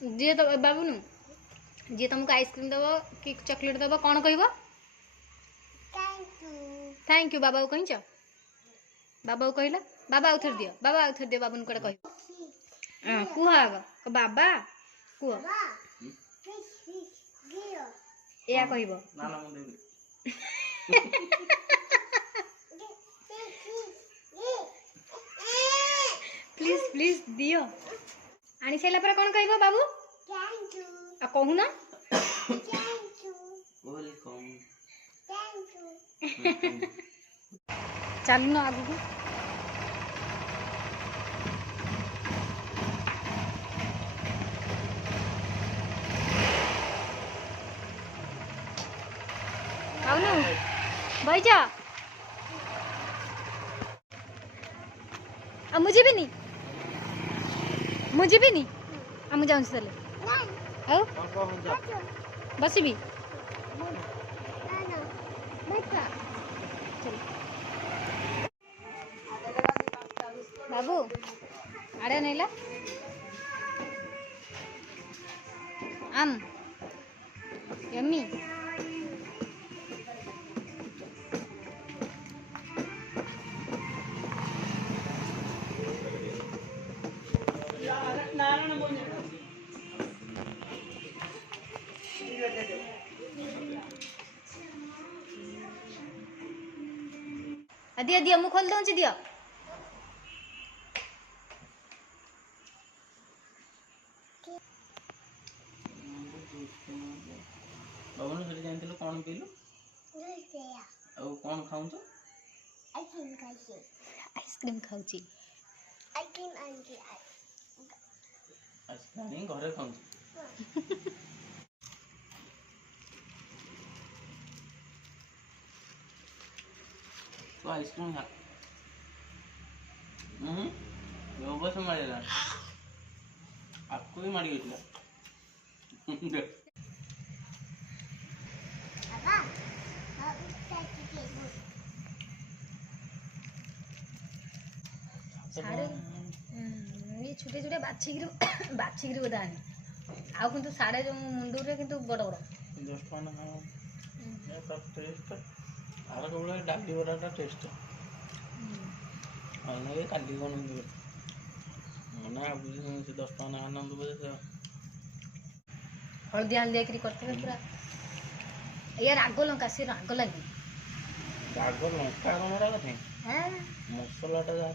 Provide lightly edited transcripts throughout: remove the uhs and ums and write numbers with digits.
जी तो बाबू नु जी तुमको आइसक्रीम दब कि चॉकलेट दब कौन कहब थैंक यू बाबा को कहींच बाबा को कहला बाबा आउ थर दियो बाबू कड़े कह कुह आग बाबा कुह या कहब प्लीज प्लीज दियो आनी सारा पर कौन कहब बाबू आ कहू ना चलू ना आगू आउनु बैठ आ मुझे भी नहीं आ मुझे जाऊँ चले आओ बसबी बाबू आड़े नहीं आम यम्मी दिया दिया मुँह खोल दूँ दिया बाबू ने जानते कौन पीलु कौन खाऊ आइसक्रीम खाऊची आइसक्रीम घरे खाऊ तो आइसक्रीम खा बस मारेगा आपको भी मारी गई साढ़े ये छुटे छुटे बाछिक बोधा आने आउ किंतु साढ़े जो मुंडू रे किंतु बड़ बड़ 10 टका ना टेस्ट आर केवल डाली बड़ा टेस्ट ये काली कौन ना बुझे 10 टका ना आनंद बुझे हल्दी हल्दी करते पूरा ये राग लंका से राग लगे राग लंका कौन कथे मसलाटा जहाँ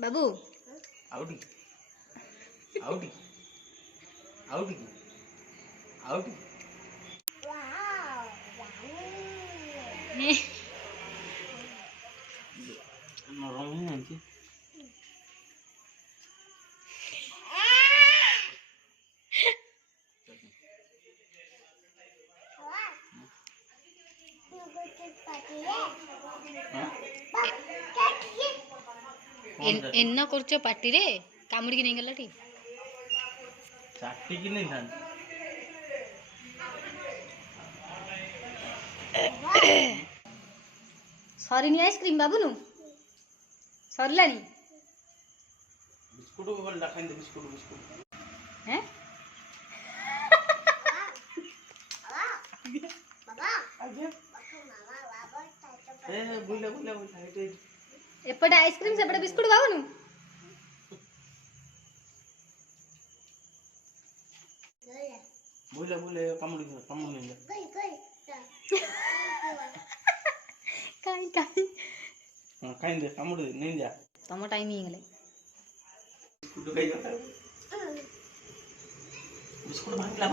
बाबू आउटी आउटी आउटी आउटी नरम ही नहीं एन्न करछ पार्टी रे कामुड़ी की नहीं गला ठी चाटी की नहीं था सरीनी आइसक्रीम बाबू नु सरलानी बिस्कुट को बोल खाई दे बिस्कुट हैं बाबा आगे ए बुला इटे एपटे आइसक्रीम सेपटे बिस्कुट बाबू नु बुला कामुड़ी नहीं जा काई खाई दे कामुड़ी नहीं जा तम टाइम ही गले बिस्कुट खाई जा बिस्कुट भागला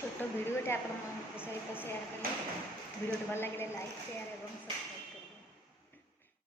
छोट भिडियोटे आप सहित सेयार करें भिडियो भल लगे लाइक शेयर और